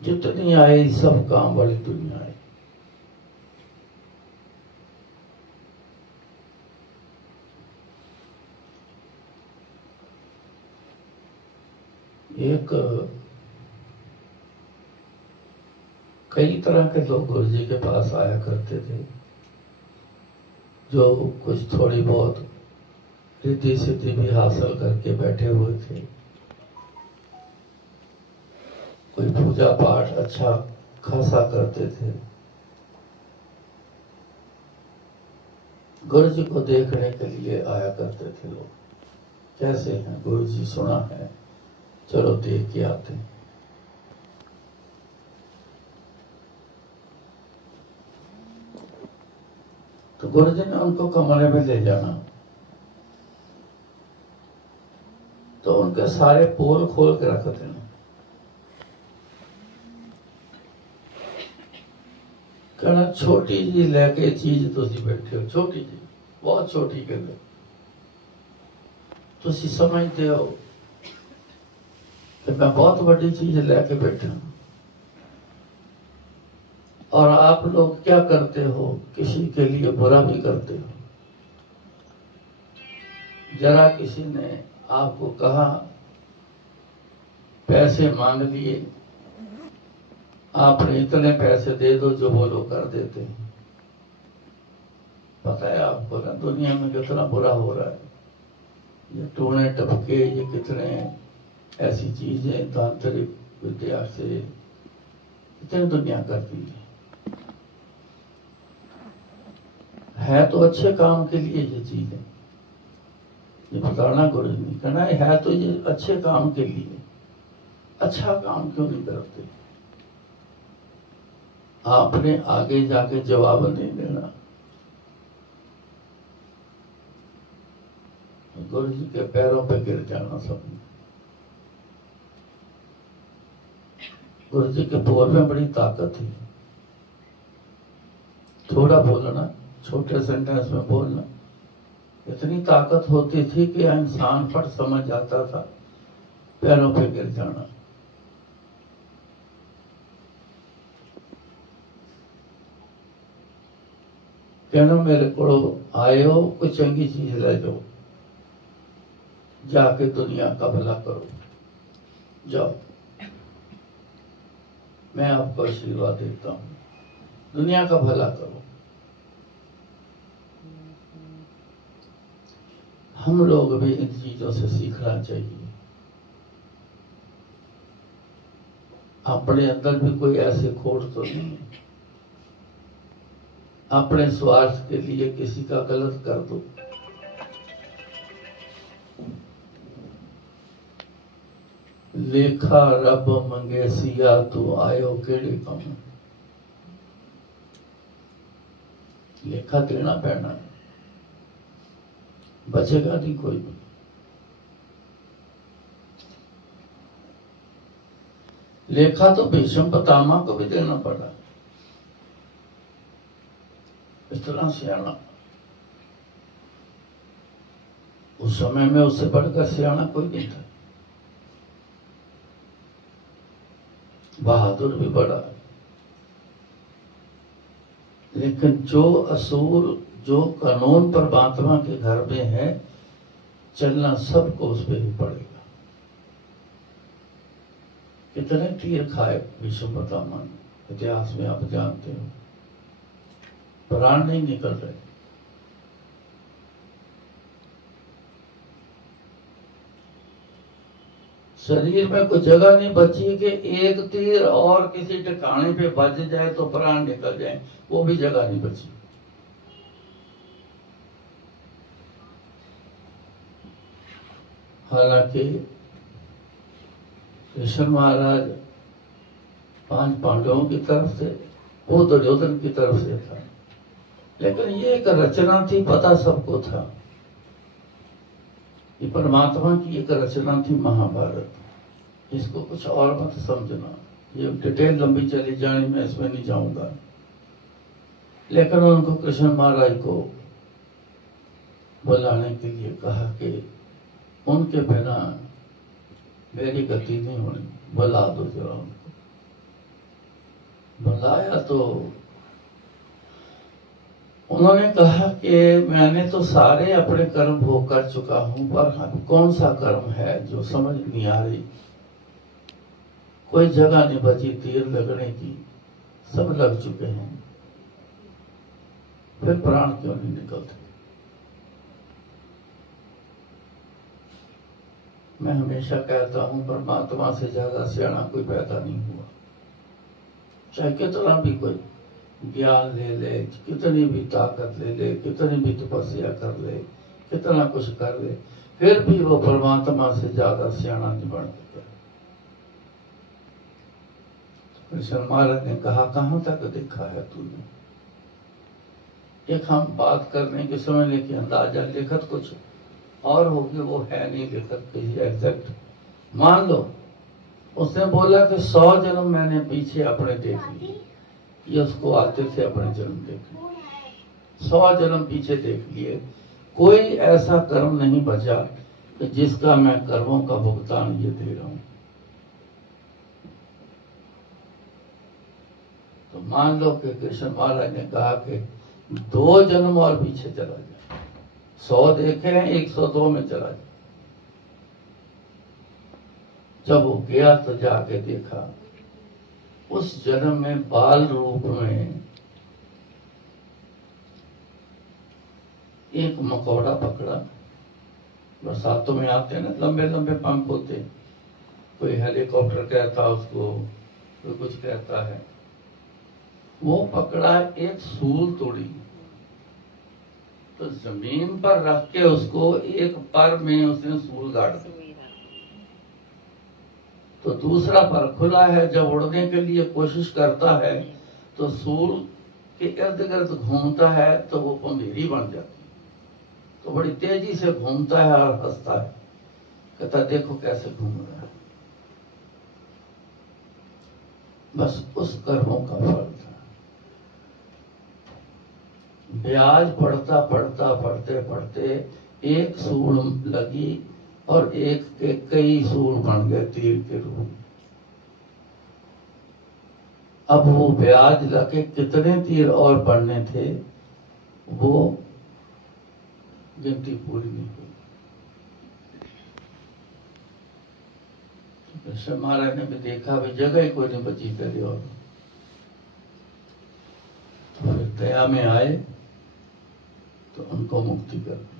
जितनी आई सब काम वाली दुनिया आई। एक कई तरह के लोग गुरु जी के पास आया करते थे, जो कुछ थोड़ी बहुत रिद्धि सिद्धि भी हासिल करके बैठे हुए थे। कोई पूजा पाठ अच्छा खासा करते थे। गुरु जी को देखने के लिए आया करते थे लोग, कैसे हैं गुरु जी, सुना है, चलो देख के आते हैं। तो गुरु जी ने उनको कमरे में ले जाना, तो उनके सारे पोल खोल के रख देना। कहना छोटी जी लेके चीज तुसी बैठे हो, छोटी जी, बहुत छोटी गल है, तुसी समझते हो कि मैं बहुत बड़ी चीज लेके बैठा हूं, और आप लोग क्या करते हो, किसी के लिए बुरा भी करते हो। जरा किसी ने आपको कहा, पैसे मांग लिए, आपने इतने पैसे दे दो जो वो लोग कर देते हैं। पता है आपको ना दुनिया में कितना बुरा हो रहा है, ये टूने टपके, ये कितने ऐसी चीजें तांत्रिक विद्या से कितनी दुनिया करती है तो अच्छे काम के लिए ये चीज है। ये बताना गुरु जी ने कहना है तो ये अच्छे काम के लिए, अच्छा काम क्यों नहीं करते। आपने आगे जाके जवाब नहीं देना। गुरु जी के पैरों पे गिर जाना सब। गुरु जी के बोल में बड़ी ताकत थी। थोड़ा बोलना, छोटे सेंटेंस में बोलना, इतनी ताकत होती थी कि इंसान फट समझ जाता था, पैरों पे गिर जाना। कहना मेरे को आयो, कोई चंगी चीज ले जाओ, जाके दुनिया का भला करो, जाओ, मैं आपको आशीर्वाद देता हूं, दुनिया का भला करो। हम लोग भी इन चीजों से सीखना चाहिए। अपने अंदर भी कोई ऐसे खोट तो नहीं है, अपने स्वार्थ के लिए किसी का गलत कर दो। लेखा रब मंगे सिया, तू आयो केड़े कम। लेखा देना पैना है, बचेगा नहीं कोई भी। लेखा तो भीष्म पितामह को भी देना पड़ा, इतना सियाना, उस समय में उससे बढ़कर सियाना कोई नहीं था। बहादुर भी बड़ा, लेकिन जो असूल, जो कानून परमात्मा के घर में है, चलना सबको उस पर ही पड़ेगा। कितने तीर खाए भीष्म पितामह ने, इतिहास में आप जानते हो, प्राण नहीं निकल रहे। शरीर में कोई जगह नहीं बची कि एक तीर और किसी ठिकाने पे बज जाए तो प्राण निकल जाए, वो भी जगह नहीं बची। हालांकि कृष्ण महाराज 5 पांडवों की तरफ से, वो दुर्योधन की तरफ से था, लेकिन ये एक रचना थी, पता सबको था। ये परमात्मा की एक रचना थी महाभारत। इसको कुछ और मत समझना, ये डिटेल लंबी चली जानी, मैं इसमें नहीं जाऊंगा। लेकिन उनको कृष्ण महाराज को बुलाने के लिए कहा कि उनके बिना मेरी गति नहीं होनी, बुला दो जरा उनको। बुलाया तो उन्होंने कहा कि मैंने तो सारे अपने कर्म भोग कर चुका हूं, पर कौन सा कर्म है जो समझ नहीं आ रही। कोई जगह नहीं बची तीर लगने की, सब लग चुके हैं, फिर प्राण क्यों नहीं निकलते। मैं हमेशा कहता हूं परमात्मा से ज्यादा सियाना कोई पैदा नहीं हुआ। चाहे कितना भी कोई ज्ञान ले ले, कितनी भी ताकत ले ले, कितनी भी तपस्या कर ले, कितना कुछ कर ले, फिर भी वो परमात्मा से ज्यादा सियाना नहीं बन सकता। कृष्ण महाराज ने कहा कहां तक देखा है तूने। एक हम बात करने के समय लेके अंदाजा लिखत कुछ और होगी, वो है नहीं लिखत कहीं एग्जैक्ट। मान लो उसने बोला कि 100 जन्म मैंने पीछे अपने देख लिए, ये उसको आते थे अपने जन्म देख लिए, 100 जन्म पीछे देख लिए, कोई ऐसा कर्म नहीं बचा कि जिसका मैं कर्मों का भुगतान ये दे रहा हूं। तो मान लो कि कृष्ण महाराज ने कहा कि 2 जन्म और पीछे चला जाए, 100 देखे हैं 102 में चला जाए। जब वो गया तो जाके देखा उस जन्म में बाल रूप में एक मकौड़ा पकड़ा। बरसातों में आते हैं ना, लंबे लंबे पंख होते हैं, कोई हेलीकॉप्टर कहता है उसको, कोई कुछ कहता है। वो पकड़ा, एक सूल तोड़ी, तो जमीन पर रख के उसको एक पर में उसने सूल गाड़ दिया। तो दूसरा पर खुला है, जब उड़ने के लिए कोशिश करता है तो सूल के इर्द गिर्द घूमता है तो वो पंधेरी बन जाती है, तो बड़ी तेजी से घूमता है और हंसता है, कहता देखो कैसे घूम रहा है। बस उस कर्मों का फल था। ब्याज पढ़ता पढ़ता पढ़ते पढ़ते एक सूल लगी और एक के कई सूल बन गए तीर के रूप में। अब वो ब्याज लगे कितने तीर और पड़ने थे, वो गिनती पूरी नहीं हुई। कृष्ण महाराज ने भी देखा भी जगह ही कोई नहीं बची पहले, और तो फिर दया में आए तो उनको मुक्ति कर दी।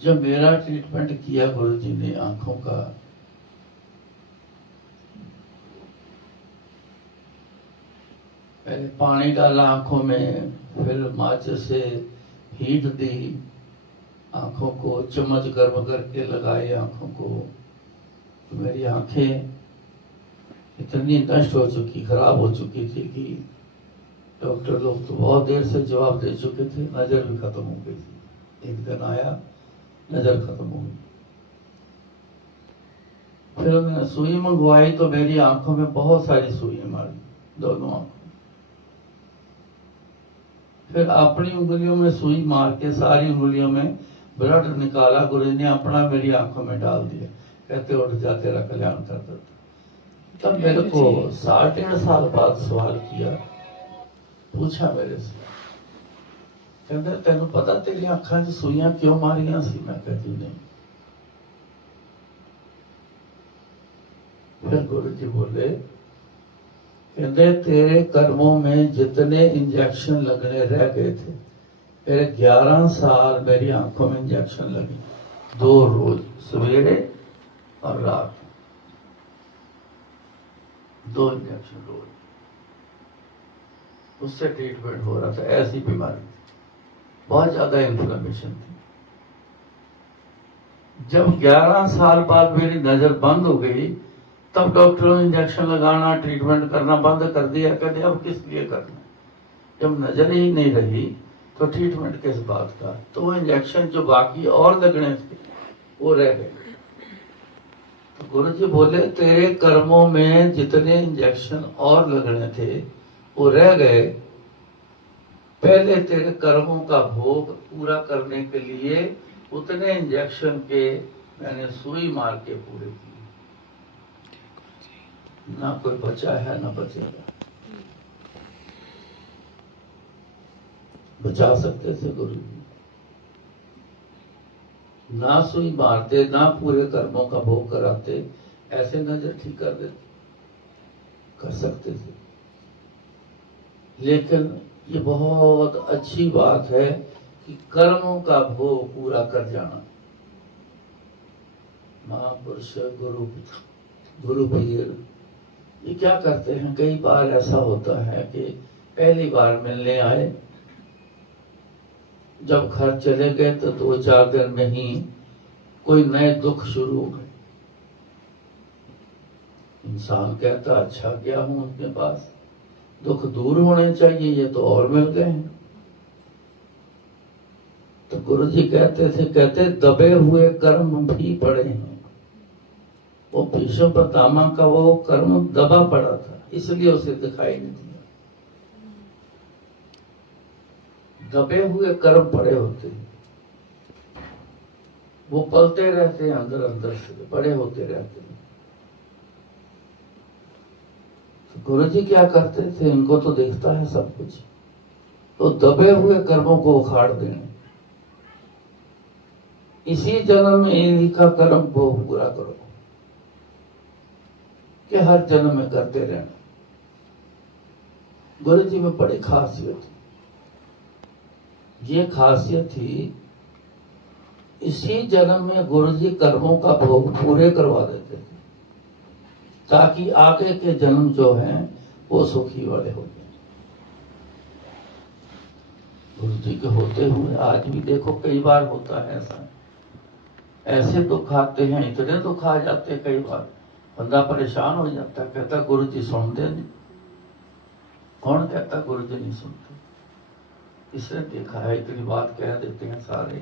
जब मेरा ट्रीटमेंट किया गुरुजी ने आंखों का, पहले पानी डाला आंखों में, फिर माचिस से हीट दी, आंखों को चम्मच गर्म करके लगाए आंखों को। तो मेरी आंखें इतनी नष्ट हो चुकी, खराब हो चुकी थी कि डॉक्टर लोग तो बहुत देर से जवाब दे चुके थे, नजर भी खत्म हो गई थी। एक दिन आया, नजर खत्म हो गई। फिर उन्होंने सुई मंगवाई तो मेरी आंखों में बहुत सारी सुई मारी, दोनों आंखों। फिर अपनी उंगलियों में सुई मार के सारी उंगलियों में ब्लड निकाला, गुरु ने अपना मेरी आंखों में डाल दिया, कहते उठ जा तेरा कल्याण कर देता। तब मेरे को 1.5 साल बाद सवाल किया, पूछा मेरे से, कहते तेन पता तेरी आंखों च सुइयां क्यों मारियां सी? मैं कहती नहीं। फिर गुरु जी बोले, कहते तेरे कर्मों में जितने इंजेक्शन लगने रह गए थे, मेरे 11 साल मेरी आंखों में इंजेक्शन लगी, 2 रोज, सवेरे और रात, 2 इंजेक्शन रोज। उससे ट्रीटमेंट हो रहा था। ऐसी बीमारी थी, बहुत ज्यादा इन्फ्लेमेशन थी। जब 11 साल बाद मेरी नजर बंद हो गई, तब डॉक्टरों ने इंजेक्शन लगाना, ट्रीटमेंट करना बंद कर दिया। कहते अब किस लिए करना, जब नजर ही नहीं रही तो ट्रीटमेंट किस बात का। तो वो इंजेक्शन जो बाकी और लगने थे वो रह गए। तो गुरु जी बोले तेरे कर्मों में जितने इंजेक्शन और लगने थे वो रह गए, पहले तेरे कर्मों का भोग पूरा करने के लिए उतने इंजेक्शन के मैंने सुई मार के पूरे किए। ना कोई बचा है ना बचेगा। बचा सकते थे गुरु जी, ना सुई मारते, ना पूरे कर्मों का भोग कराते, ऐसे नजर ठीक कर देते, कर सकते थे। लेकिन ये बहुत अच्छी बात है कि कर्मों का भोग पूरा कर जाना। महापुरुष गुरु पीर ये क्या करते हैं, कई बार ऐसा होता है कि पहली बार मिलने आए, जब घर चले गए तो 2-4 दिन में ही कोई नए दुख शुरू हो गए। इंसान कहता अच्छा क्या हूं उनके पास, दुख दूर होने चाहिए, ये तो और मिल गए हैं। तो गुरु जी कहते दबे हुए कर्म भी पड़े हैं। वो भीष्म पितामह का वो कर्म दबा पड़ा था, इसलिए उसे दिखाई नहीं दिया। दबे हुए कर्म पड़े होते हैं, वो पलते रहते हैं, अंदर अंदर से बड़े होते रहते हैं। तो गुरु जी क्या करते थे, इनको तो देखता है सब कुछ, तो दबे हुए कर्मों को उखाड़ देने, इसी जन्म में इनका कर्म को पूरा करो, कि हर जन्म में करते रहना। गुरु जी में बड़ी खासियत थी, ये खासियत थी, इसी जन्म में गुरु जी कर्मों का भोग पूरे करवा देते थे, ताकि आगे के जन्म जो हैं वो सुखी वाले हो जाए। गुरु जी के होते हुए आज भी देखो कई बार होता है ऐसा, ऐसे दुख आते हैं, इतने दुख आ जाते हैं, कई बार बंदा परेशान हो जाता है, कहता गुरु जी सुनते नहीं। कौन कहता गुरु जी नहीं सुनते? इसने देखा है, इतनी बात कह देते हैं सारे,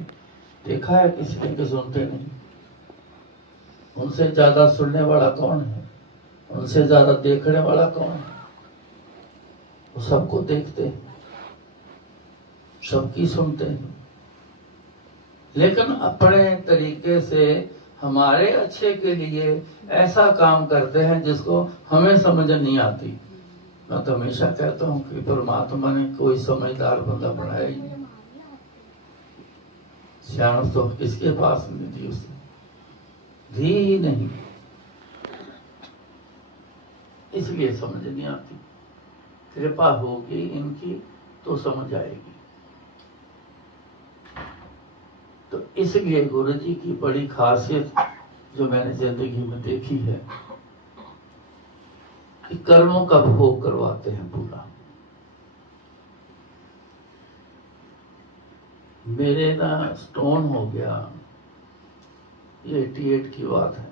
देखा है किसी ने कि सुनते नहीं? उनसे ज्यादा सुनने वाला कौन है? उनसे ज्यादा देखने वाला कौन है? वो सबको देखते हैं, सबकी सुनते हैं, लेकिन अपने तरीके से हमारे अच्छे के लिए ऐसा काम करते हैं जिसको हमें समझ नहीं आती। मैं तो हमेशा कहता हूं कि परमात्मा ने कोई समझदार बंदा बनाया ही नहीं, सियाणप तो किसके पास नहीं दी, उसने दी ही नहीं, इसलिए समझ नहीं आती। कृपा होगी इनकी तो समझ आएगी। तो इसलिए गुरु जी की बड़ी खासियत जो मैंने जिंदगी में देखी है कि कर्मों का भोग करवाते हैं पूरा। मेरे ना स्टोन हो गया, ये 88 की बात है,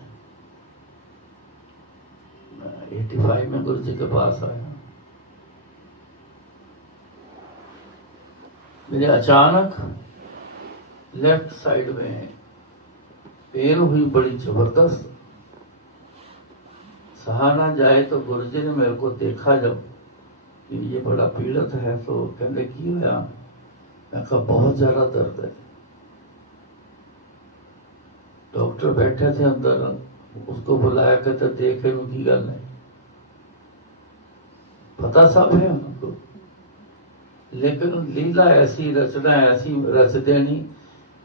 85 में गुरु जी के पास आया। मेरे अचानक लेफ्ट साइड में पेन हुई बड़ी जबरदस्त, सहा ना जाए। तो गुरुजी ने मेरे को देखा जब कि ये बड़ा पीड़ित है, तो कहने की होया? मैं कहा बहुत ज्यादा दर्द है। डॉक्टर बैठे थे अंदर, उसको बुलाया, कहते देखे उनकी गल नहीं पता सब है उनको, लेकिन लीला ऐसी, रचना ऐसी रच देनी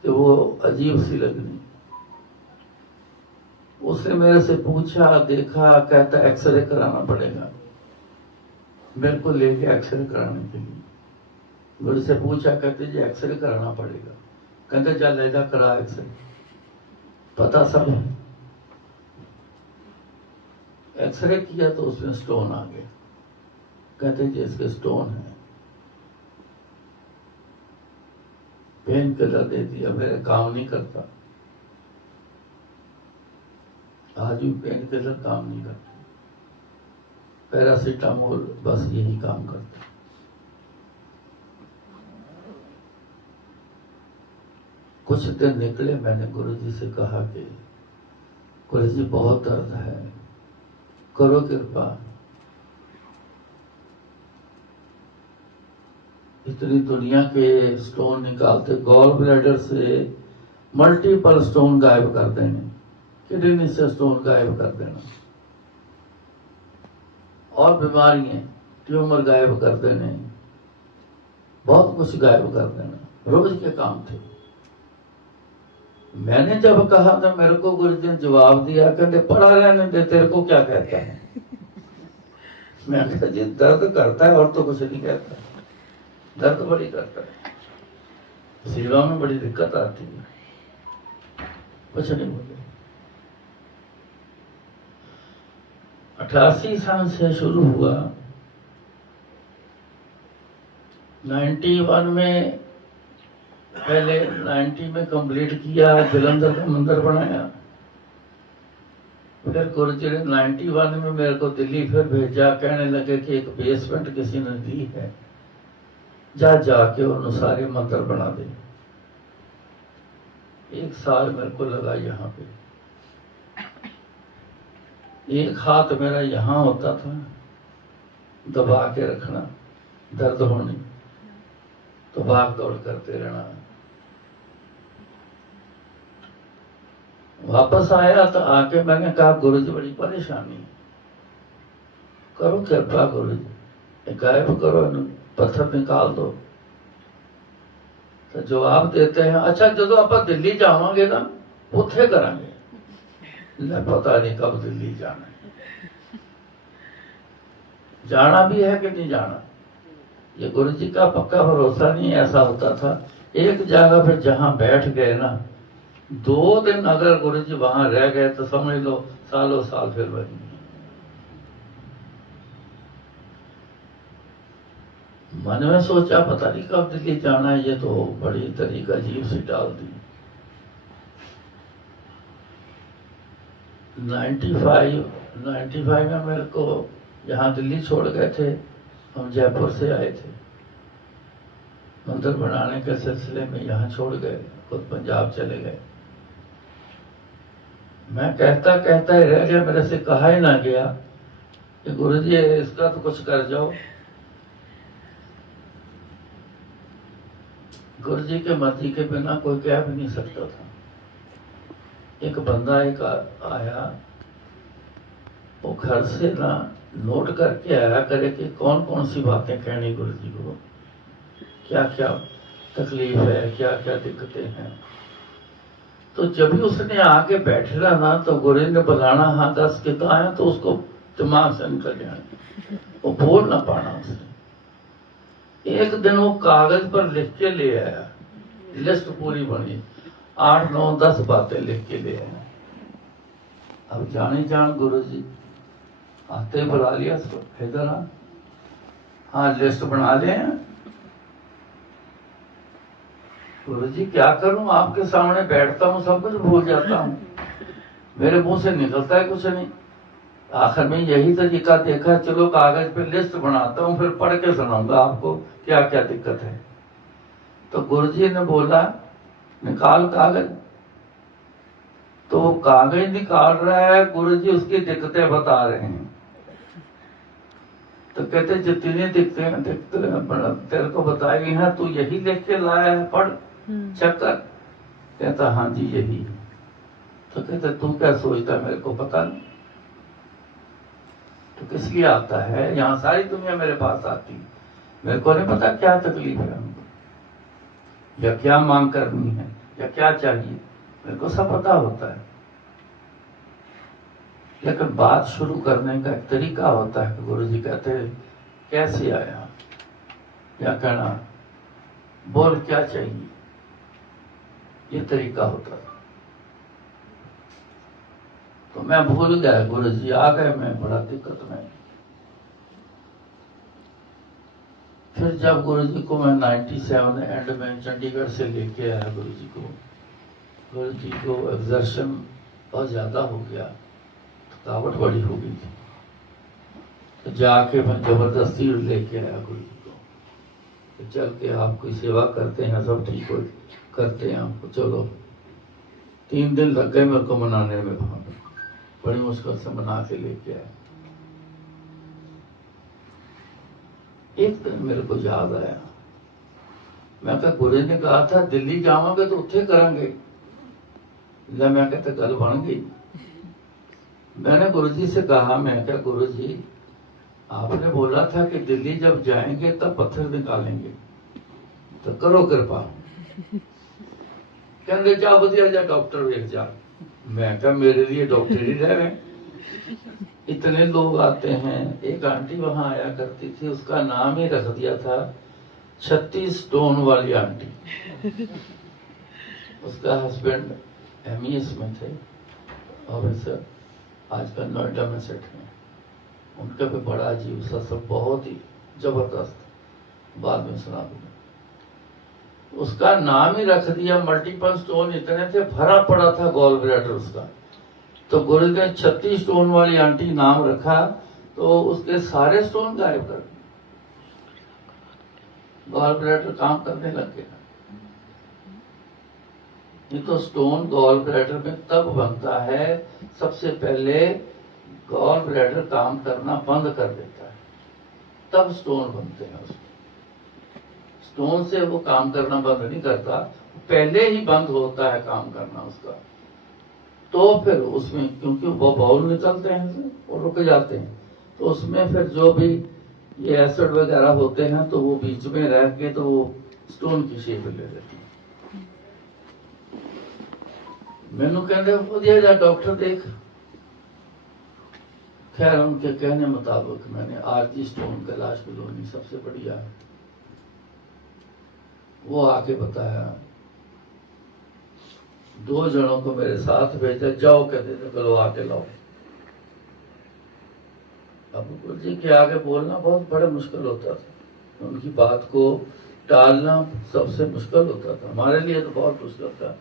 कि वो अजीब सी लगनी। उसने मेरे से पूछा, देखा, कहता एक्सरे कराना पड़ेगा। मेरे को ले गया एक्सरे कराने के लिए। मेरे से पूछा, कहते जी एक्सरे कराना पड़ेगा। कहते चल लेगा करा एक्सरे, पता सब है। एक्सरे किया तो उसमें स्टोन आ गया। कहते जी इसके स्टोन है, पेन किलर दे दिया, मेरे काम नहीं करता। आज भी पेन किलर काम नहीं करता, पैरासीटामोल बस यही काम करता। कुछ दिन निकले, मैंने गुरुजी से कहा कि गुरुजी बहुत दर्द है, करो कृपा। इतनी दुनिया के स्टोन निकालते, गॉल ब्लैडर से मल्टीपल स्टोन गायब कर देंगे, किडनी से स्टोन गायब कर देना। और बीमारियां, ट्यूमर गायब कर देने, बहुत कुछ गायब कर देना, रोज के काम थे। मैंने जब कहा तो मेरे को गुरु जी ने जवाब दिया, कहते पड़ा रहने दे, तेरे को क्या कहता है। मैं कहा जी दर्द करता है और तो कुछ नहीं कहता, दर्द बड़ी करता है, सेवा में बड़ी दिक्कत आती है, कुछ नहीं बोले। 88 साल से शुरू हुआ, 91 में पहले 90 में कंप्लीट किया, जलंधर का मंदिर बनाया। फिर गुरु जी ने 91 में मेरे को दिल्ली फिर भेजा, कहने लगे कि एक बेसमेंट किसी ने दी है, जाके उन सारे मंदिर बना दे। 1 साल मेरे को लगा यहाँ पे। एक हाथ मेरा यहाँ होता था, दबा के रखना, दर्द होने तो भाग दौड़ करते रहना। वापस आया तो आके मैंने कहा गुरु जी बड़ी परेशानी, करो कृपा गुरु जी, गायब करो, पत्थर निकाल दो। तो जवाब देते हैं, अच्छा जो आप दिल्ली जावांगे ना उथे करांगे। पता नहीं कब दिल्ली जाना है, जाना भी है कि नहीं जाना, ये गुरु जी का पक्का भरोसा नहीं। ऐसा होता था एक जगह फिर जहां बैठ गए ना, 2 दिन अगर गुरु जी वहां रह गए तो समझ लो सालों साल फिर वही। मन में सोचा पता नहीं कब दिल्ली जाना है, ये तो बड़ी तरीका अजीब सी डाल दी। 95 में मेरे को यहाँ दिल्ली छोड़ गए थे, हम जयपुर से आए थे, मंदिर बनाने के सिलसिले में यहाँ छोड़ गए, खुद पंजाब चले गए। मैं कहता कहता ही रह गया, मेरे से कहा ही ना गया कि गुरु जी इसका तो कुछ कर जाओ। गुरु जी के मर्जी के बिना कोई कह भी नहीं सकता था। एक बंदा एक आया, वो घर से ना नोट करके आया करे कि कौन कौन सी बातें कहनी गुरु जी को, क्या क्या तकलीफ है, क्या क्या दिक्कतें हैं। तो जब भी उसने आके बैठना ना तो गुरु जी ने बुलाना, हाँ 10 किताबें, तो उसको दिमाग से निकल जाए, वो बोल ना पाना उसने। एक दिन वो कागज पर लिख के ले आया, लिस्ट पूरी बनी, 8 9 10 बातें लिख के ले आया। अब जाने जान गुरु जी आते बुला लिया, इधर आ, हाँ लिस्ट बना ले। गुरु जी क्या करूं, आपके सामने बैठता हूं सब कुछ भूल जाता हूं, मेरे मुंह से निकलता है कुछ नहीं। आखिर में यही तरीका देखा, चलो कागज पे लिस्ट बनाता हूं, फिर पढ़ के सुनाऊंगा आपको क्या क्या दिक्कत है। तो गुरु जी ने बोला निकाल कागज, तो वो कागज निकाल रहा है, गुरु जी उसकी दिक्कतें बता रहे हैं। तो कहते जितनी दिक्कतें तेरे को बताई हैं तू यही लिख के लाया है, पढ़ चेक कर। कहता हाँ जी यही। तो कहते तू क्या सोचता है मेरे को पता नहीं, तो किस लिए आता है, यहाँ सारी दुनिया मेरे पास आती, मेरे को नहीं पता क्या तकलीफ है हमको, या क्या मांग करनी है, या क्या चाहिए, मेरे को सब पता होता है। लेकिन बात शुरू करने का एक तरीका होता है कि गुरु जी कहते हैं कैसे आया, क्या कहना, बोल क्या चाहिए, ये तरीका होता है। तो मैं भूल गया, गुरु जी आ गए, मैं बड़ा दिक्कत में। फिर जब गुरु जी को मैं 97 एंड में चंडीगढ़ से लेके आया, गुरु जी को एक्सर्शन बहुत ज्यादा हो गया, थकावट बड़ी हो गई थी, तो जाके मैं जबरदस्ती लेके आया गुरु जी को, तो चल के आपकी सेवा करते हैं, सब ठीक हो करते हैं आपको, चलो। 3 दिन लग गए मेरे को मनाने में, वहां पर बड़ी मुश्किल से मना के लेके आया। एक दिन मेरे को याद आया, मैं कहा गुरु ने कहा था दिल्ली जावांगे तो उत्थे करांगे, मैं कहता गल बन गई। मैंने गुरु जी से कहा, मैं क्या गुरु जी आपने बोला था कि दिल्ली जब जाएंगे तब पत्थर निकालेंगे, तो करो कृपा। कहते जा वधिया जा डॉक्टर वेख जा। मैं कहा मेरे लिए डॉक्टर ही रह रहे, इतने लोग आते हैं। एक आंटी वहां आया करती थी, उसका नाम ही रख दिया था 36 स्टोन वाली आंटी। उसका हस्बैंड एमईएस में थे ऑफिसर, आजकल नोएडा में सेट हैं। उनका भी बड़ा अजीब सा सब, बहुत ही जबरदस्त, बाद में सुना दूंगा। उसका नाम ही रख दिया, मल्टीपल स्टोन इतने थे, भरा पड़ा था गॉल ब्लैडर उसका। तो गुरु ने 36 स्टोन वाली आंटी नाम रखा, तो उसके सारे स्टोन गायब कर दिए, गॉल ब्लैडर काम करने लग गया। ये तो स्टोन गॉल ब्लैडर में तब बनता है, सबसे पहले गॉल ब्लैडर काम करना बंद कर देता है, तब स्टोन बनते हैं उसमें। स्टोन से वो काम करना बंद नहीं करता, पहले ही बंद होता है काम करना उसका। तो फिर उसमें क्योंकि वो बाउल निकलते हैं और रुक जाते हैं, तो उसमें फिर जो भी ये एसिड वगैरह होते हैं तो वो बीच में रह के तो वो स्टोन की शेप ले लेते हैं। मैनू कहते वधिया जा डॉक्टर देख। खैर उनके कहने मुताबिक मैंने आरजी स्टोन कैलाश कॉलोनी सबसे बढ़िया है, वो आके बताया। 2 जनों को मेरे साथ भेजा, जाओ कहते थे बुलवा के लाओ। अब गुरु जी के आगे बोलना बहुत बड़ा मुश्किल होता था, उनकी बात को टालना सबसे मुश्किल होता था। हमारे लिए तो बहुत मुश्किल था,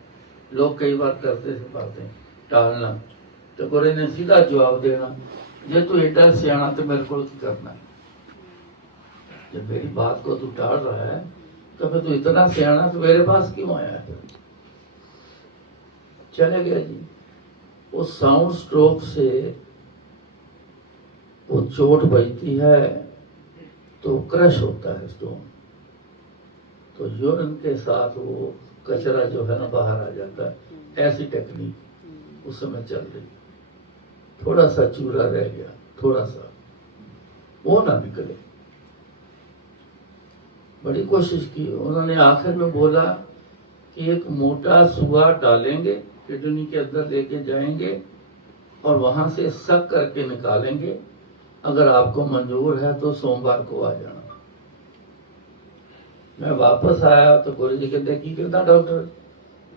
लोग कई बार करते थे बातें टालना, तो गुरु ने सीधा जवाब देना, ये तू एडा सियाना तो मेरे को करना है। जब मेरी बात को तू टाल रहा है तो फिर तू इतना सियाना तो मेरे पास क्यों आया है? चले गया जी। वो साउंड स्ट्रोक से वो चोट बजती है तो क्रश होता है स्टोन, तो यूरिन के साथ वो कचरा जो है ना बाहर आ जाता है। ऐसी टेक्निक उस समय चल रही। थोड़ा सा चूरा रह गया, थोड़ा सा, वो ना निकले। बड़ी कोशिश की उन्होंने, आखिर में बोला कि एक मोटा सुआ डालेंगे, किडनी के अंदर लेके जाएंगे और वहां से सक करके निकालेंगे। अगर आपको मंजूर है तो सोमवार को आ जाना। मैं वापस आया तो गुरु जी कहते की कहता डॉक्टर?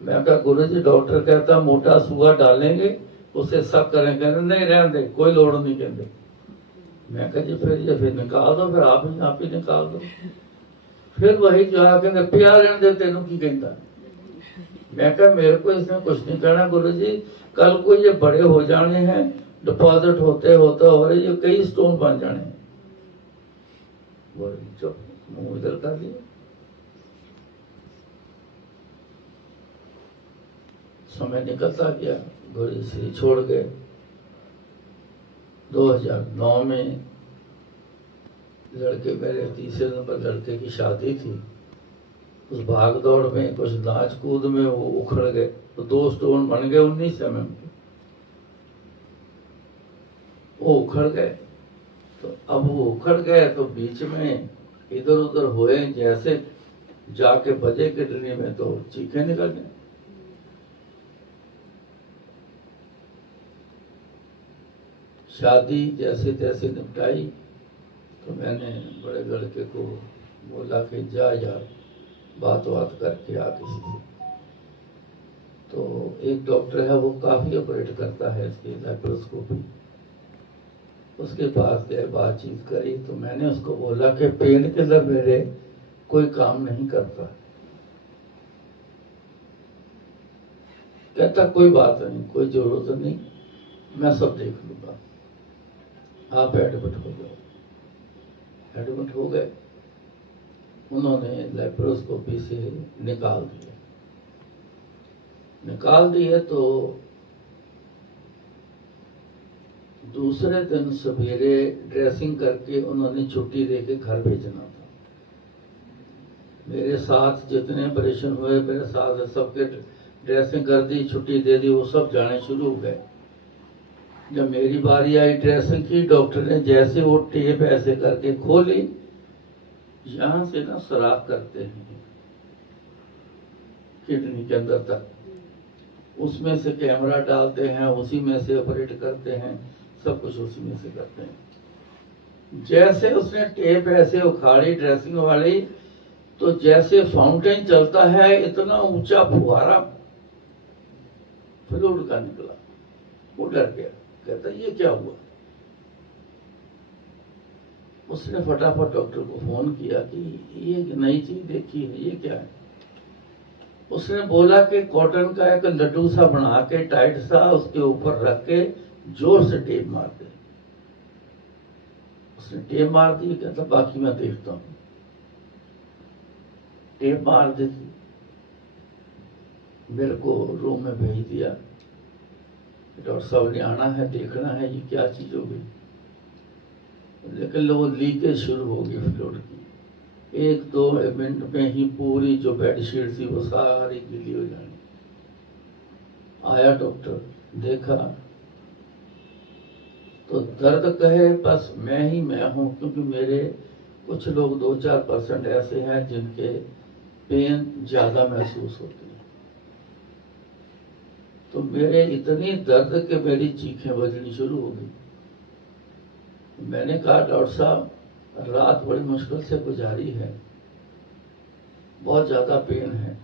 मैं कहा गुरु जी डॉक्टर कहता मोटा सुआ डालेंगे, उसे सक करें। कहते नहीं रहने दे, कोई लोड़ नहीं। कहते मैं कहा जी फिर निकाल दो, फिर आप ही निकाल दो। फिर वही जो है कहते पिया रहने दे, तेनू की कहता। मैं कहा मेरे को इसमें कुछ नहीं कहना गुरु जी, कल को ये बड़े हो जाने हैं, डिपॉजिट होते होते हो रहे, ये कई स्टोन बन जाने हैं। चुप, मुंह इधर कर दिया। समय निकलता गया, गुरु श्री छोड़ गए। 2009 में लड़के, मेरे तीसरे नंबर लड़के की शादी थी। उस भाग दौड़ में, कुछ नाच कूद में वो उखड़ गए, तो 2 स्टोन बन गए 19 mm के। वो उखड़ गए, तो अब वो उखड़ गए तो बीच में इधर उधर हुए, जैसे जाके बजे किडनी में तो चीखें निकल गए। शादी जैसे तैसे निपटाई, तो मैंने बड़े लड़के को बोला कि जा यार बात करके आ किसी से। तो एक डॉक्टर है, वो काफी ऑपरेट करता है इसकी लैप्रोस्कोपी, उसके पास गए, बातचीत करी। तो मैंने उसको बोला कि पेन किलर मेरे कोई काम नहीं करता। कहता कोई बात नहीं, कोई जरूरत नहीं, मैं सब देख लूंगा, आप एडमिट हो जाओ। एडमिट हो गए, उन्होंने लैप्रोस्कोपी से निकाल दिए। तो दूसरे दिन सवेरे ड्रेसिंग करके उन्होंने छुट्टी देके घर भेजना था। मेरे साथ जितने ऑपरेशन हुए, मेरे साथ सबके ड्रेसिंग कर दी, छुट्टी दे दी, वो सब जाने शुरू हो गए। जब मेरी बारी आई ड्रेसिंग की, डॉक्टर ने जैसे वो टेप ऐसे करके खोली, यहां से ना सुराख करते हैं किडनी के अंदर तक, उसमें से कैमरा डालते हैं, उसी में से ऑपरेट करते हैं, सब कुछ उसी में से करते हैं। जैसे उसने टेप ऐसे उखाड़ी ड्रेसिंग वाली, तो जैसे फाउंटेन चलता है इतना ऊंचा फुहारा फ्लूइड का निकला। वो डर गया, कहता ये क्या हुआ। उसने फटाफट डॉक्टर को फोन किया कि ये नई चीज देखी है, ये क्या है। उसने बोला कि कॉटन का एक लड्डू सा बना के टाइट सा उसके ऊपर रख के जोर से टेप मार दे। उसने टेप मार दी, कहता बाकी मैं देखता हूं। टेप मार दी, मेरे को रूम में भेज दिया। डॉक्टर साहब ने आना है, देखना है ये क्या चीज हो गई। लेकिन वो लीकेज शुरू हो गई फ्लूइड की। 1-2 मिनट में ही पूरी जो बेडशीट थी वो सारी गीली हो जानी। आया डॉक्टर, देखा तो दर्द कहे बस मैं ही मैं हूं, क्योंकि मेरे कुछ लोग 2-4% ऐसे हैं जिनके पेन ज्यादा महसूस होती है। तो मेरे इतनी दर्द के मेरी चीखें बजनी शुरू हो गई। मैंने कहा डॉक्टर साहब रात बड़ी मुश्किल से गुजारी है, बहुत ज्यादा पेन है।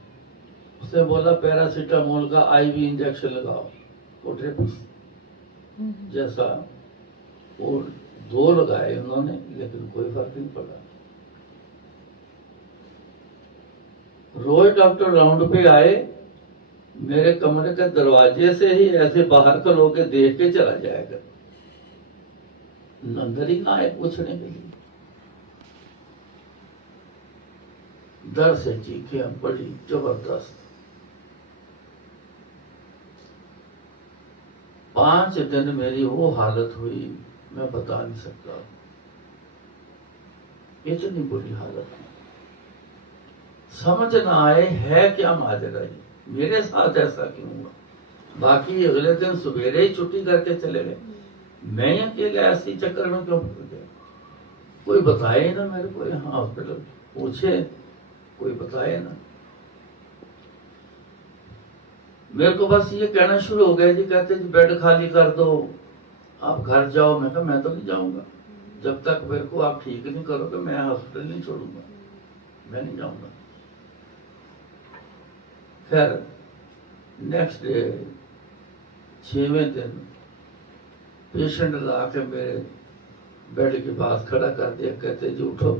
उसने बोला पैरासीटामोल का आईवी इंजेक्शन लगाओ, वो ड्रिप्स जैसा। वो 2 लगाए उन्होंने, लेकिन कोई फर्क नहीं पड़ा। रोज डॉक्टर राउंड पे आए, मेरे कमरे के दरवाजे से ही ऐसे बाहर खड़ो के देख के चला जाएगा, अंदर ही ना आए पूछने के लिए। डर से चीखें बड़ी जबरदस्त। 5 दिन मेरी वो हालत हुई, मैं बता नहीं सकता, इतनी बुरी हालत थी। समझ ना आए है क्या माजरा, मेरे साथ ऐसा क्यों हुआ। बाकी अगले दिन सवेरे ही छुट्टी करके चले गए, मैं अकेले ऐसी चक्कर में क्यों फंस गया। कोई बताए ना मेरे को, यहाँ हॉस्पिटल पूछे, कोई बताए ना। मेरे को बस ये कहना शुरू हो गया जी, कहते जी बेड खाली कर दो, आप घर जाओ। मैं कहा मैं तो नहीं जाऊंगा, जब तक मेरे को आप ठीक नहीं करोगे मैं हॉस्पिटल नहीं छोड़ूंगा, मैं नहीं जाऊंगा। खैर नेक्स्ट डे 6वें दिन पेशेंट ला के मेरे बेड के पास खड़ा कर दिया, कहते जी उठो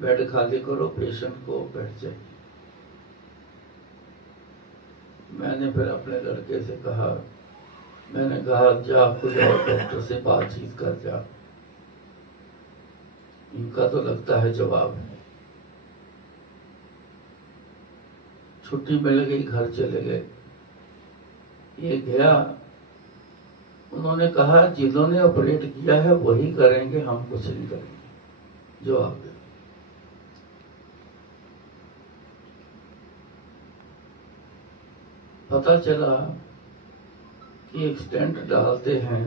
बेड खाली करो, पेशेंट को बैठ जाए। मैंने फिर अपने लड़के से कहा, मैंने कहा जा खुद और डॉक्टर से बातचीत कर जा, इनका तो लगता है जवाब है। छुट्टी मिल गई, घर चले गए। ये गया, उन्होंने कहा जिन्होंने ऑपरेट किया है वही करेंगे, हम कुछ नहीं करेंगे, जवाब दे। पता चला कि एक स्टेंट डालते हैं,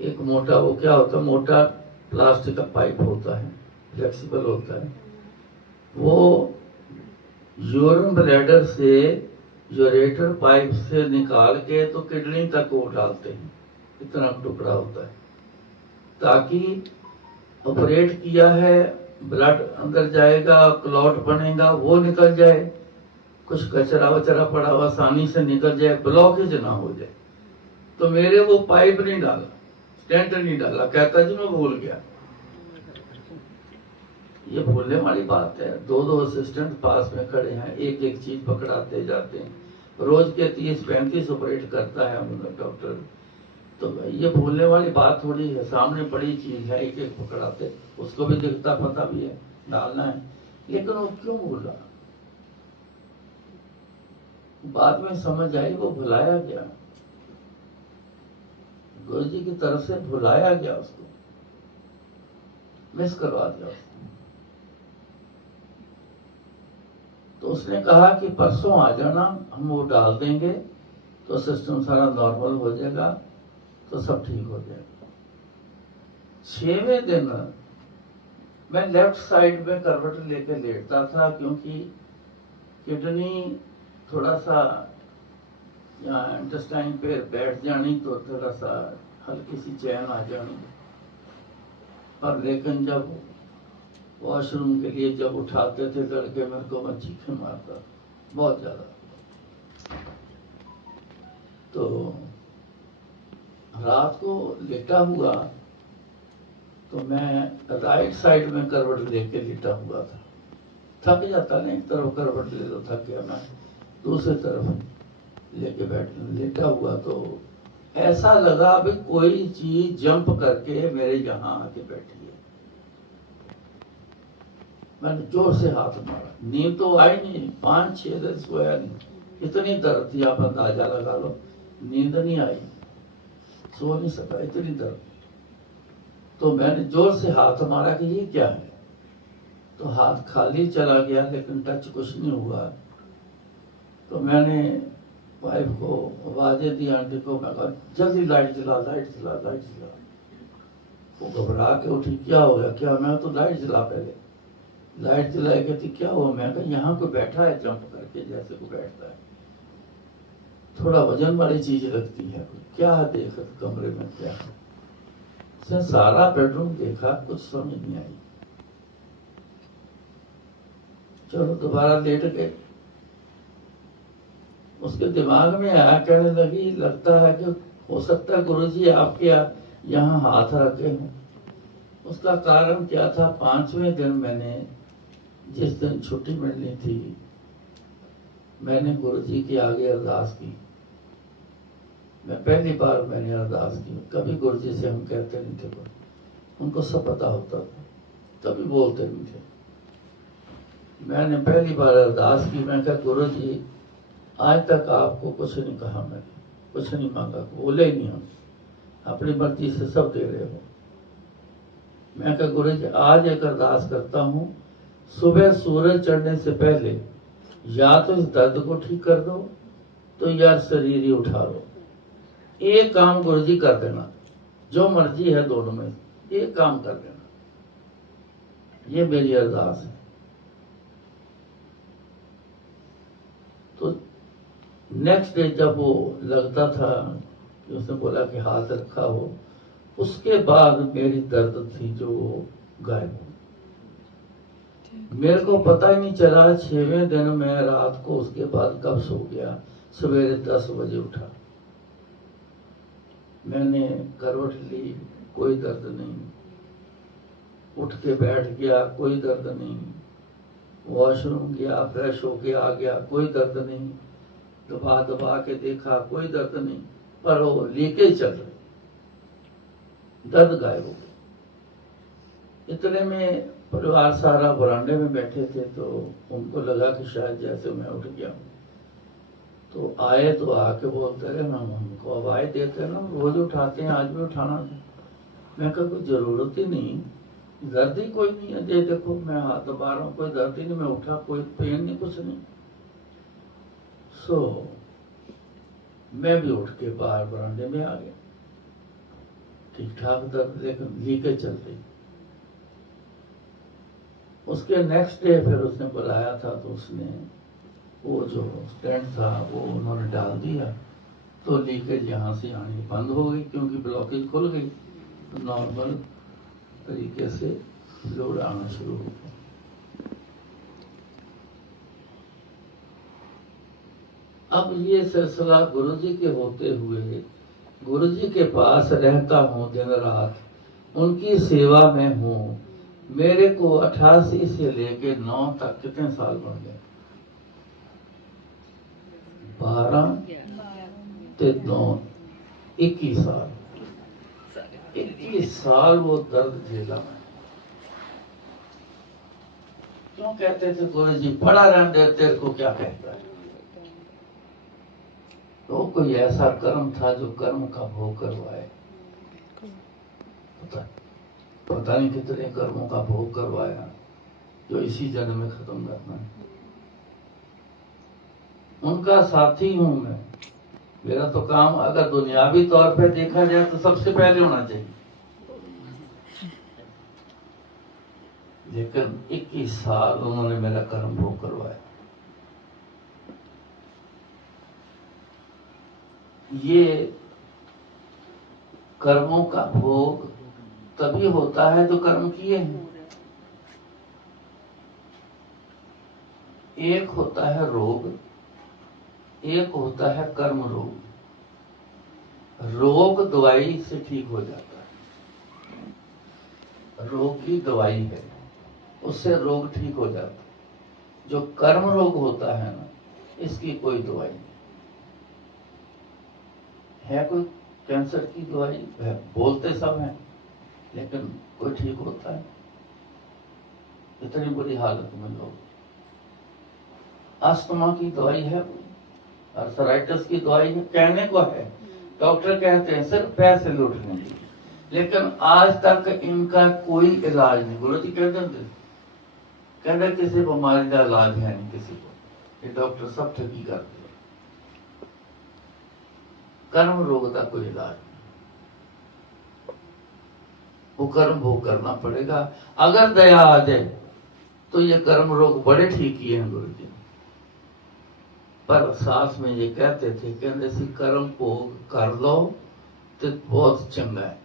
एक मोटा, वो क्या होता है, मोटा प्लास्टिक का पाइप होता है, फ्लेक्सिबल होता है, वो यूरिन ब्लैडर से यूरेटर पाइप से निकाल के तो किडनी तक वो डालते हैं, इतना टुकड़ा होता है, ताकि ऑपरेट किया है, ब्लड अंदर जाएगा, क्लॉट बनेगा, वो निकल जाए, कुछ कचरा वचरा पड़ा हुआ आसानी से निकल जाए, ब्लॉकेज ना हो जाए। तो मेरे वो पाइप नहीं डाला, स्टेंट नहीं डाला, कहता जी मैं भूल गया। ये भूलने वाली बात है। 2-2 असिस्टेंट पास में खड़े हैं, एक एक चीज पकड़ाते जाते हैं, रोज के 30-35 ऑपरेट करता है डॉक्टर। तो ये भूलने वाली बात थोड़ी है, सामने बड़ी चीज है, एक एक पकड़ाते, उसको भी दिखता पता भी है डालना है, लेकिन वो क्यों भूला। बाद में समझ आई वो भुलाया गया, गुरु जी की तरफ से भुलाया गया, उसको मिस करवा दिया उसको। तो उसने कहा कि परसों आ जाना, हम वो डाल देंगे तो सिस्टम सारा नॉर्मल हो जाएगा, तो सब ठीक हो जाएगा। 6वें दिन मैं लेफ्ट साइड में करवट लेके लेटता था, क्योंकि किडनी थोड़ा सा यहाँ इंटेस्टाइन पे बैठ जानी तो थोड़ा सा हल्की सी चैन आ जानी। पर लेकिन जब वॉशरूम के लिए जब उठाते थे लड़के, मेरे को मैं चीखें मारता बहुत ज्यादा। तो रात को लेटा हुआ तो मैं राइट साइड में करवट लेके लेटा हुआ था। थक जाता नहीं, एक तरफ करवट ले लो थक गया, मैं दूसरी तरफ लेके लेटा हुआ तो ऐसा लगा अभी कोई चीज जंप करके मेरे यहाँ आके बैठी है। मैंने जोर से हाथ मारा, नींद तो आई नहीं, 5-6 दिन सोया नहीं, इतनी दर्द थी, आप अंदाजा लगा लो। नींद नहीं आई, सो नहीं सका, इतनी दर्द। तो मैंने जोर से हाथ मारा कि ये क्या है, तो हाथ खाली चला गया, लेकिन टच कुछ नहीं हुआ। तो मैंने वाइफ को आवाजें दी, आंटी को, मैं कहा जल्दी लाइट जला, लाइट जला, लाइट जला। वो घबरा के उठी, क्या हो गया क्या? मैं तो लाइट जला पहले। लाइट जलाई, कहती क्या हुआ? मैं कहा यहाँ कोई बैठा है जंप करके, जैसे कोई बैठता है, थोड़ा वजन वाली चीज लगती है। क्या है देखा कमरे में, क्या है? उसने सारा बेडरूम देखा, कुछ समझ नहीं आई। चलो दोबारा लेट गए। उसके दिमाग में आया, कहने लगी लगता है कि हो सकता है गुरुजी आपके यहाँ हाथ रखे हों। उसका कारण क्या था, 5वें दिन मैंने जिस दिन छुट्टी मिलनी थी, मैंने गुरुजी के आगे अरदास की। मैं पहली बार मैंने अरदास की, कभी गुरुजी से हम कहते नहीं थे, उनको सब पता होता था, कभी बोलते नहीं थे। मैंने पहली बार अरदास की, मैं कहा गुरुजी आज तक आपको कुछ नहीं कहा, मैंने कुछ नहीं मांगा, बोले ही नहीं, हम अपनी मर्जी से सब दे रहे हो। मैं कहा गुरुजी आज एक अरदास करता हूँ, सुबह सूरज चढ़ने से पहले या तो इस दर्द को ठीक कर दो, तो यार शरीर ही उठा लो। एक काम गुरुजी कर देना, जो मर्जी है दोनों में एक काम कर देना, ये मेरी अरदास है। तो नेक्स्ट डे जब वो लगता था कि उसने बोला कि हाथ रखा हो, उसके बाद मेरी दर्द थी जो गायब हो। मेरे को पता ही नहीं चला, 6वें दिन में रात को उसके बाद कब सो गया, सवेरे 10 बजे उठा। मैंने करवट ली, कोई दर्द नहीं, उठ के बैठ गया, कोई दर्द नहीं, वॉशरूम गया, फ्रेश होके आ गया, कोई दर्द नहीं, दबा दबा के देखा, कोई दर्द नहीं, पर वो लीकेज चल रही, दर्द गायब हो गया। इतने में परिवार सारा बरामदे में बैठे थे, तो उनको लगा कि शायद जैसे मैं उठ गया हूँ, तो आए तो आके बोलते रहे, हम हमको आवाज देते ना, रोज उठाते हैं, आज भी उठाना था। मैं कहा कोई जरूरत ही नहीं, दर्द ही कोई नहीं है, दे देखो मैं हाथ दबा रहा हूँ, कोई दर्द ही नहीं, मैं उठा, कोई पेन नहीं, कुछ नहीं। सो मैं भी उठ के बाहर बरामदे में आ गया, ठीक ठाक दर्द, लेकिन लीकेज चल रही। उसके नेक्स्ट डे फिर उसने बुलाया था, तो उसने वो जो स्टेंट था वो उन्होंने डाल दिया, तो लीकेज यहाँ से आनी बंद हो गई, क्योंकि ब्लॉकेज खुल गई, तो नॉर्मल तरीके से फ्लूइड आना शुरू हो गया। अब ये सिलसिला गुरुजी के होते हुए, गुरुजी के पास रहता हूँ दिन रात, उनकी सेवा में हूँ। मेरे को 88 से लेके 9 तक कितने साल बन गए, 12 ते 9 21 साल, 21 साल वो दर्द झेला मैं। क्यों कहते थे गुरुजी पड़ा रहने दे, तेरे को क्या कहता है। तो कोई ऐसा कर्म था जो कर्म का भोग करवाए, पता नहीं कितने कर्मों का भोग करवाया, जो इसी जन्म में खत्म करना है। उनका साथी हूं मैं, मेरा तो काम अगर दुनियावी तौर पे देखा जाए तो सबसे पहले होना चाहिए, लेकिन 21 साल उन्होंने मेरा कर्म भोग करवाया। ये कर्मों का भोग तभी होता है जो कर्म किए हैं। एक होता है रोग, एक होता है कर्म रोग। रोग दवाई से ठीक हो जाता है, रोग की दवाई है, उससे रोग ठीक हो जाता है। जो कर्म रोग होता है ना, इसकी कोई दवाई नहीं है। कोई कैंसर की दवाई है, बोलते सब हैं, लेकिन कोई ठीक होता है? इतनी बुरी हालत में लोग। अस्थमा की दवाई है, अर्थराइटिस की दवाई है, कहने को है, डॉक्टर कहते हैं सिर्फ पैसे लूटने के लिए, लेकिन आज तक इनका कोई इलाज नहीं। गुरु जी कहते किसी बीमारी का इलाज है नहीं किसी को, ये डॉक्टर सब ठगी करते हैं। कर्म रोग का कोई इलाज नहीं, वो कर्म भोग करना पड़ेगा। अगर दया आ जाए तो ये कर्म रोग बड़े ठीक किए हैं गुरु जी। पर साथ में ये कहते थे, कहते सी कर्म भोग कर लो तो बहुत चंगा है,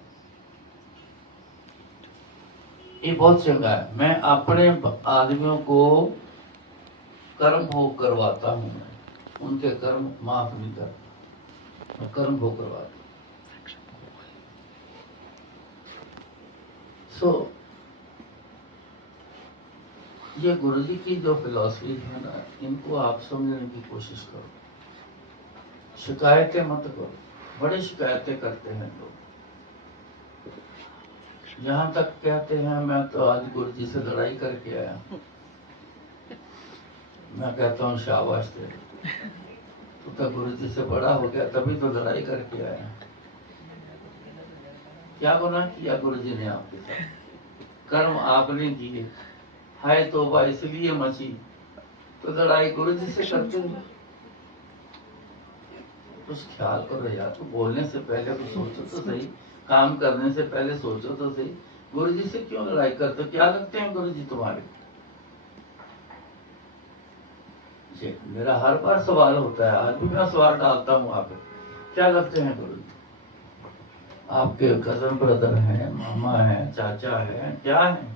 ये बहुत चंगा है। मैं अपने आदमियों को कर्म भोग करवाता हूं, उनके कर्म माफ नहीं करता, मैं कर्म भोग करवाता। सो ये गुरु जी की जो फिलॉसफी है ना, इनको आप समझने की कोशिश करो। शिकायतें मत करो, बड़ी शिकायतें करते हैं लोग। यहाँ तक कहते हैं मैं तो आज गुरु जी से लड़ाई करके आया। मैं कहता हूँ शाबाश तेरे, तो गुरु जी से बड़ा हो गया तभी तो लड़ाई करके आया। क्या गुनाह किया गुरु जी ने आपके साथ? कर्म आपने किए, हाय तौबा इसलिए मची, तो लड़ाई गुरु जी से करते हो। कुछ ख्याल करो यार, तो बोलने से पहले कुछ सोचो तो सही, काम करने से पहले सोचो तो सही। गुरु जी से क्यों लड़ाई करते हो? क्या लगते हैं गुरु जी तुम्हारे? मेरा हर बार सवाल होता है, आज भी मैं सवाल डालता हूँ आप क्या लगते हैं गुरु जी? आपके कजन ब्रदर हैं, मामा हैं, चाचा हैं, क्या है?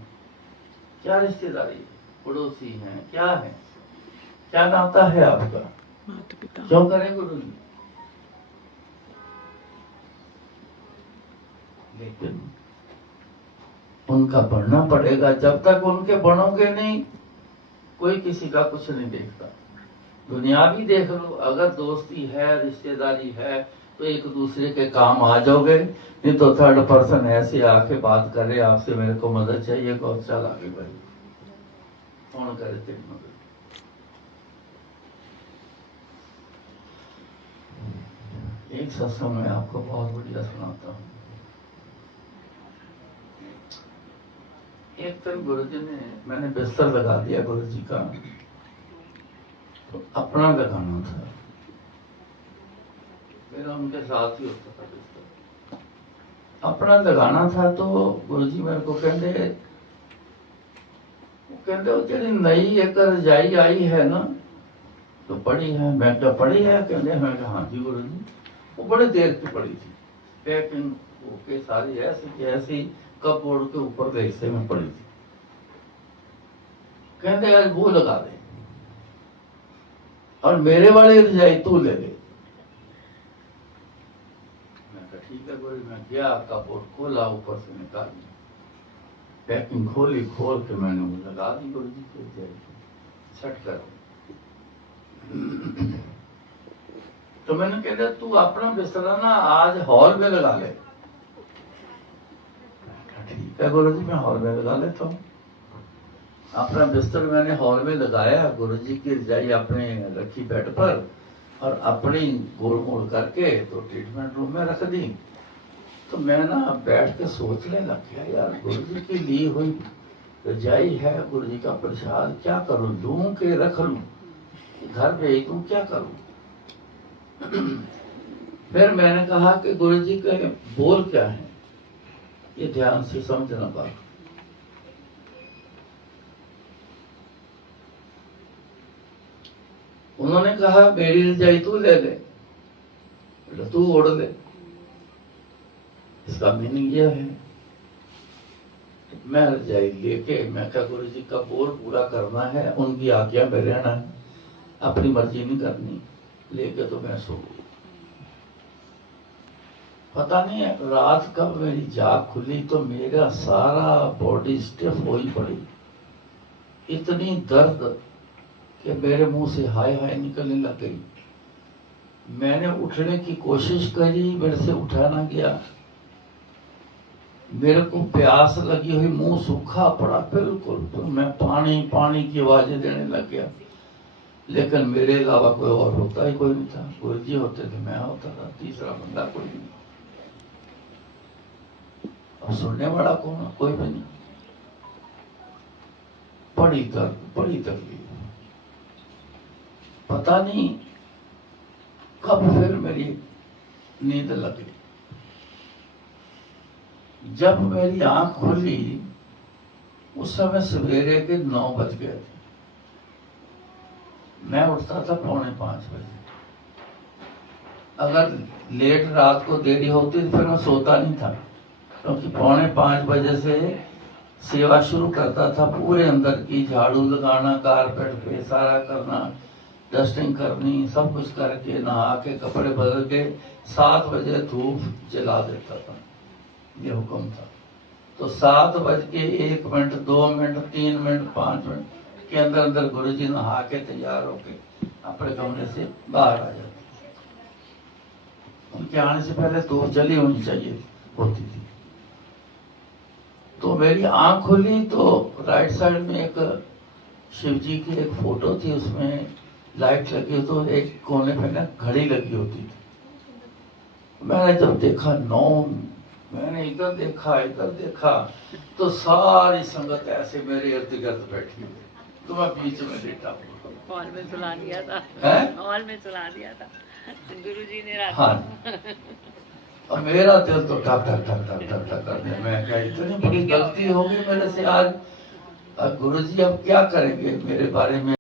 क्या रिश्तेदारी, पड़ोसी हैं, क्या है? क्या नाता है आपका? क्यों करें गुरु जी? लेकिन उनका बढ़ना पड़ेगा। जब तक उनके बढ़ोगे नहीं, कोई किसी का कुछ नहीं देखता। दुनिया भी देख लो, अगर दोस्ती है, रिश्तेदारी है, तो एक दूसरे के काम आ जाओगे। नहीं तो थर्ड पर्सन ऐसे आके बात करे आपसे, मेरे को मदद चाहिए, कौन चल आगे भाई, कौन करे तेरी मदद? एक सत्संग में आपको बहुत बढ़िया सुनाता हूँ। एक दिन गुरु जी ने, मैंने बिस्तर लगा दिया गुरु जी का, तो अपना लगाना था, मेरा उनके साथ ही होता था बिस्तर, अपना लगाना था। तो गुरु जी मेरे को कहते वो तेरी नई एक रजाई आई है ना, तो पड़ी है? मैं क्या पड़ी है? कहते मैं कहा हाँ जी गुरु जी। वो बड़े देर की पड़ी थी, पैकिंग ओके सारी ऐसी की ऐसी, कपबोर्ड के ऊपर के हिस्से में पड़ी थी। कहते आज वो लगा दे और मेरे वाली रजाई तू ले ले। मैं कहा ठीक है गुरु। मैं गया, कपबोर्ड खोला, ऊपर से निकाल पैकिंग खोली, खोल के मैंने वो लगा दी गुरु जी की रजाई छट कर। तो मैंने कह दिया तू अपना बिस्तरा ना आज हॉल में लगा ले। ठीक है गुरु जी, मैं हॉल में लगा लेता हूँ। अपना बिस्तर मैंने हॉल में लगाया, गुरु जी की रजाई अपने रखी बेड पर और अपनी गोल मोड़ करके तो ट्रीटमेंट रूम में रख दी। तो मैं ना बैठ के सोचने लग गया, यार गुरु जी की ली हुई रजाई है, गुरु जी का प्रसाद, क्या करूं? लूं के रख लूं, घर भेज दूं, क्या करूं? फिर मैंने कहा कि गुरु जी के बोल क्या है, ये ध्यान से समझना बात। उन्होंने कहा मेरी रजाई तू ले ले, तू ओढ़ ले। इसका मीनिंग यह है, मैं रजाई लेके, मैं क्या गुरु जी का बोल पूरा करना है, उनकी आज्ञा में रहना है, अपनी मर्जी नहीं करनी, लेके तो मैं सो गई। पता नहीं रात कब मेरी जाग खुली तो मेरा सारा बॉडी स्टिफ हो ही पड़ी, इतनी दर्द कि मेरे मुंह से हाय हाय निकलने लग गई। मैंने उठने की कोशिश करी, मेरे से उठा ना गया। मेरे को प्यास लगी हुई, मुंह सूखा पड़ा बिल्कुल, तो मैं पानी पानी की आवाजें देने लग गया। लेकिन मेरे अलावा कोई और होता ही कोई नहीं था। गुरु जी होते थे, मैं होता था, तीसरा बंदा कोई नहीं। और सुनने वाला कौन? कोई भी नहीं। बड़ी दर्द, बड़ी तकलीफ। पता नहीं कब फिर मेरी नींद लगी। जब मेरी आंख खुली उस समय सवेरे के 9 बज गए थे। मैं उठता था 4:45 बजे। अगर लेट रात को देरी होती तो फिर मैं सोता नहीं था, क्योंकि 4:45 बजे से सेवा शुरू करता था। पूरे अंदर की झाड़ू लगाना, कारपेट पे सारा करना, डस्टिंग करनी, सब कुछ करके नहा के कपड़े बदल के 7 बजे धूप जला देता था। ये हुक्म था। तो 7:01, 2 मिनट, 3 मिनट, 5 मिनट के अंदर अंदर गुरुजी नहा के तैयार होके अपने कमरे से बाहर आ जाते। उनके आने से पहले धूप जली होनी चाहिए होती थी। तो मेरी आंख खुली तो राइट साइड में एक शिव जी की एक फोटो थी, उसमें लाइट लगी, तो एक कोने पे ना घड़ी लगी होती थी। मैंने जब देखा 9, मैंने इधर देखा तो सारी संगत ऐसे मेरे इर्द गिर्द बैठी हुई, तो मैं बीच में लेटा हूँ। हॉल में सुला दिया था, हॉल में सुला दिया था गुरुजी ने रात। हाँ। और मेरा दिल तो ठक ठक ठक ठक ठक ठक करने, मैं क्या इतनी बड़ी गलती होगी मेरे से आज। गुरुजी अब क्या करेंगे मेरे बारे में।